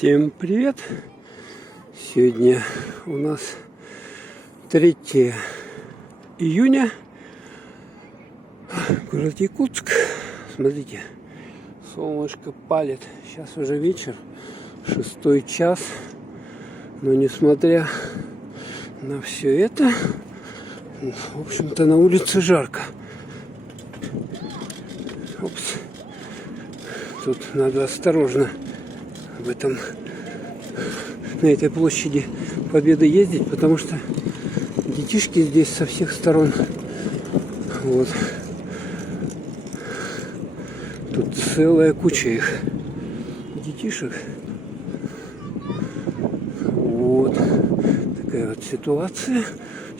Всем привет! Сегодня у нас 3 июня, город Якутск. Смотрите, солнышко палит. Сейчас уже вечер, 6 час. Но несмотря на все это, в общем-то, на улице жарко. Опс. Тут надо осторожно на этой площади Победы ездить, потому что детишки здесь со всех сторон. Вот. Тут целая куча их, детишек. Вот такая вот ситуация.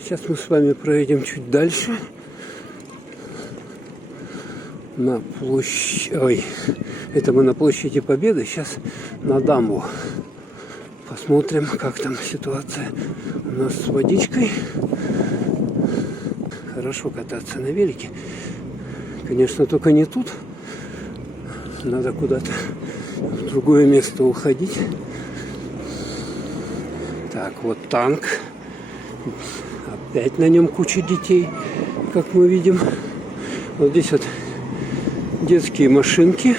Сейчас мы с вами проедем чуть дальше на площадь. Это мы на площади Победы. Сейчас на Дамбу. Посмотрим, как там ситуация у нас с водичкой. Хорошо кататься на велике. Конечно, только не тут. Надо куда-то в другое место уходить. Так, вот танк. Опять на нем куча детей, как мы видим. Вот здесь вот детские машинки.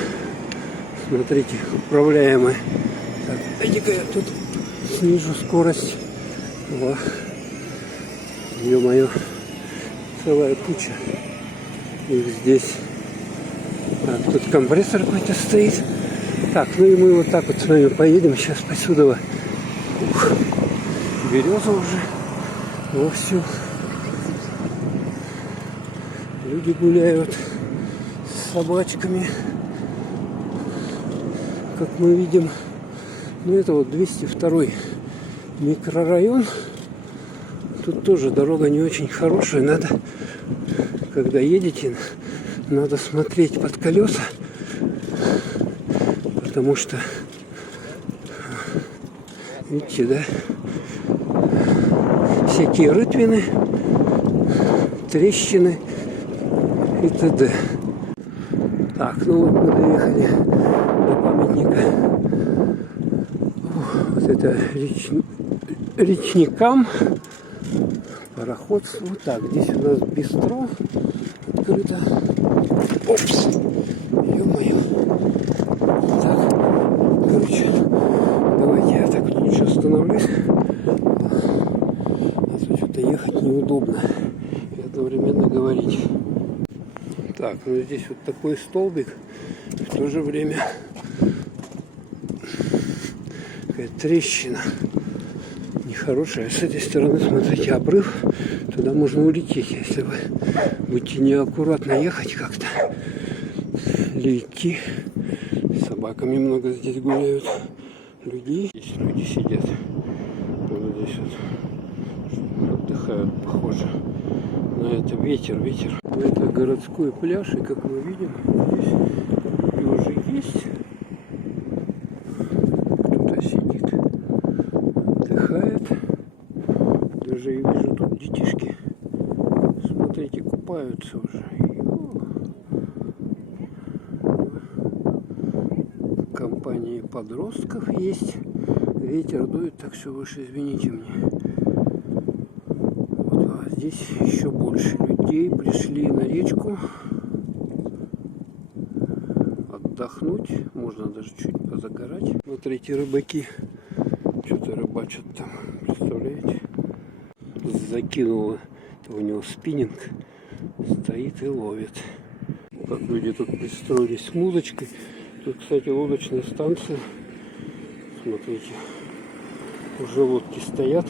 Смотрите, управляемые. Так, дайте-ка я тут снижу скорость. Во. Ё-моё, целая куча их здесь. Так, тут компрессор какой-то стоит. Так, ну и мы вот так вот с вами поедем сейчас по сюда. Береза уже вовсю. Люди гуляют с собачками, как мы видим. Ну, это вот 202 микрорайон. Тут тоже дорога не очень хорошая. Надо, когда едете, надо смотреть под колеса, потому что, видите, да, всякие рытвины, трещины и т.д. Так, ну вот мы доехали до памятника вот это речникам, пароходству. Так, здесь у нас бистро открыто. Опс! Ё-моё! Так, короче, давайте я так лучше остановлюсь. А то что-то ехать неудобно и одновременно говорить. Так, ну здесь вот такой столбик, в то же время какая трещина нехорошая. С этой стороны, смотрите, обрыв, туда можно улететь, если вы будете неаккуратно ехать как-то или идти. С собаками много здесь гуляют людей. Здесь люди сидят, вот здесь вот отдыхают, похоже. На это ветер. Это городской пляж, и как мы видим, здесь уже есть. Кто-то сидит, отдыхает. Даже я вижу тут детишки. Смотрите, купаются уже. Компании подростков есть. Ветер дует, так что уж извините мне. Здесь еще больше людей пришли на речку отдохнуть. Можно даже чуть позагорать. Смотрите, рыбаки что-то рыбачат там. Представляете? Закинуло. Это у него спиннинг. Стоит и ловит. Как люди тут пристроились с музычкой. Тут, кстати, лодочная станция. Смотрите. Уже лодки стоят.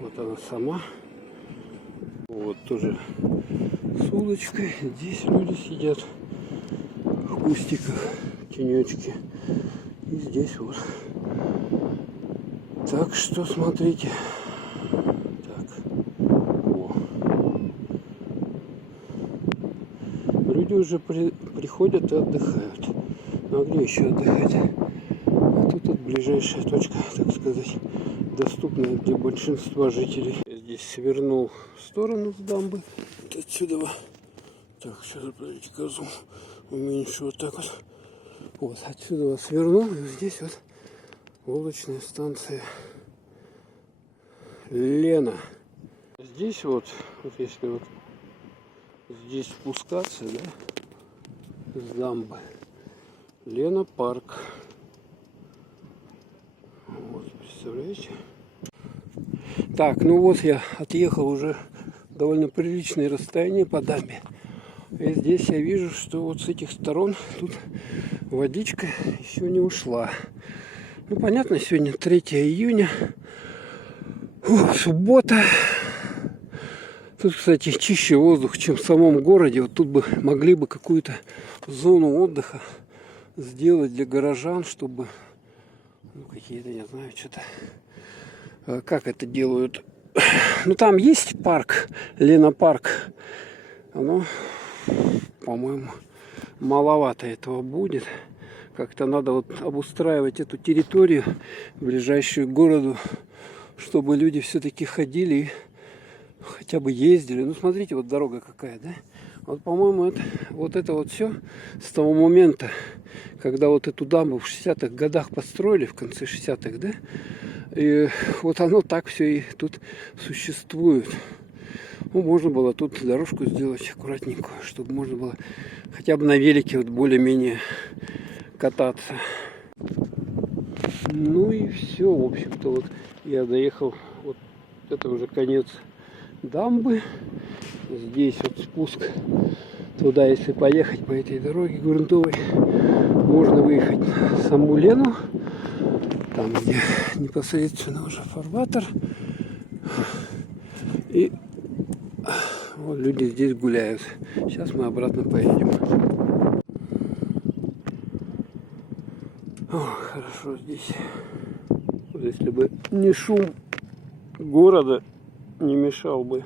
Вот она сама. Вот тоже с удочкой. Здесь люди сидят в кустиках, тенечки. И здесь вот. Так что смотрите. Так. О. Люди уже приходят и отдыхают. Ну а где еще отдыхать? А тут вот ближайшая точка, так сказать, доступная для большинства жителей. Я здесь свернул в сторону с дамбы. Вот отсюда. Так, сейчас, подождите, газу уменьшу вот так вот. Вот отсюда вот свернул, и здесь вот лодочная станция Лена. Здесь вот если вот здесь спускаться, да, с дамбы, Лена парк. Вот, представляете? Так, ну вот я отъехал уже довольно приличное расстояние по дамбе. И здесь я вижу, что вот с этих сторон тут водичка еще не ушла. Ну, понятно, сегодня 3 июня. Суббота. Тут, кстати, чище воздух, чем в самом городе. Вот тут бы могли бы какую-то зону отдыха сделать для горожан, чтобы, ну, какие-то, не знаю, что-то, как это делают. Ну, там есть парк, Лена парк. Оно, по-моему, маловато этого будет. Как-то надо вот обустраивать эту территорию, ближайшую к городу, чтобы люди все-таки ходили и хотя бы ездили. Ну, смотрите, вот дорога какая, да? Вот, по-моему, это вот все с того момента, когда вот эту дамбу в 60-х годах построили, в конце 60-х, да? И вот оно так все и тут существует. Ну, можно было тут дорожку сделать аккуратненькую, чтобы можно было хотя бы на велике вот более-менее кататься. Ну и все, в общем-то, вот я доехал, вот это уже конец дамбы. Здесь вот спуск туда, если поехать по этой дороге грунтовой, можно выехать на саму Лену, там где непосредственно уже фарватер. И вот люди здесь гуляют. Сейчас мы обратно поедем. О, хорошо здесь. Вот если бы не шум города, не мешал бы.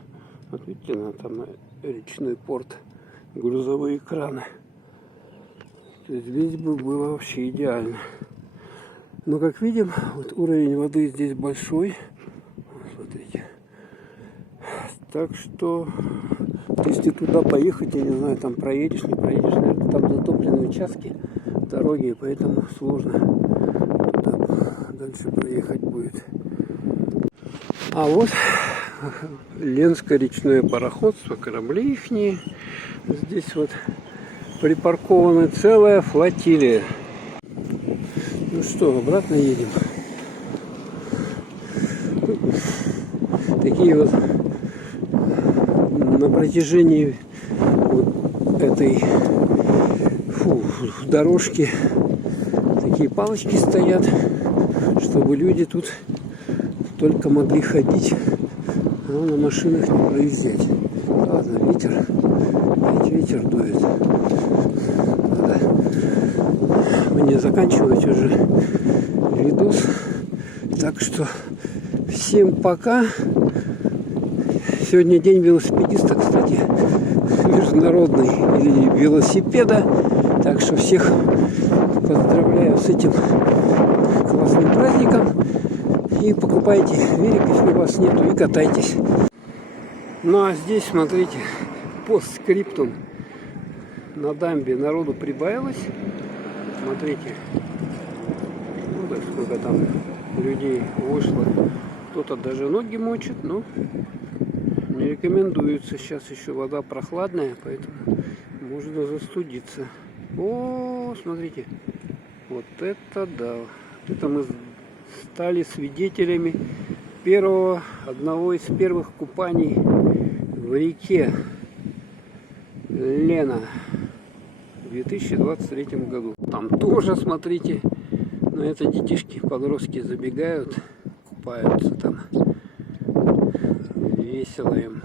Вот видите, там речной порт, грузовые краны. То есть здесь бы было вообще идеально. Но как видим, вот уровень воды здесь большой. Вот, смотрите. Так что, если туда поехать, я не знаю, там проедешь, не проедешь, наверное, там затопленные участки дороги, и поэтому сложно там дальше проехать будет. А вот Ленское речное пароходство, корабли ихние. Здесь вот припаркована целая флотилия. Ну что, обратно едем. Такие вот на протяжении вот этой дорожки такие палочки стоят, чтобы люди тут только могли ходить, но на машинах не проезжать. Ладно, ветер дует. Надо мне заканчивать уже видос. Так что всем пока. Сегодня день велосипедиста, кстати, международный, или велосипеда. Так что всех поздравляю с этим классным праздником. И покупайте велик, если у вас нету, и катайтесь. Ну а здесь, смотрите, постскриптум. На дамбе народу прибавилось. Смотрите, ну, да, сколько там людей вышло. Кто-то даже ноги мочит, но не рекомендуется. Сейчас еще вода прохладная, поэтому можно застудиться. О, смотрите, вот это да. Это мы стали свидетелями одного из первых купаний в реке Лена в 2023 году. Там тоже, смотрите, на это детишки, подростки забегают, купаются там. Весело им.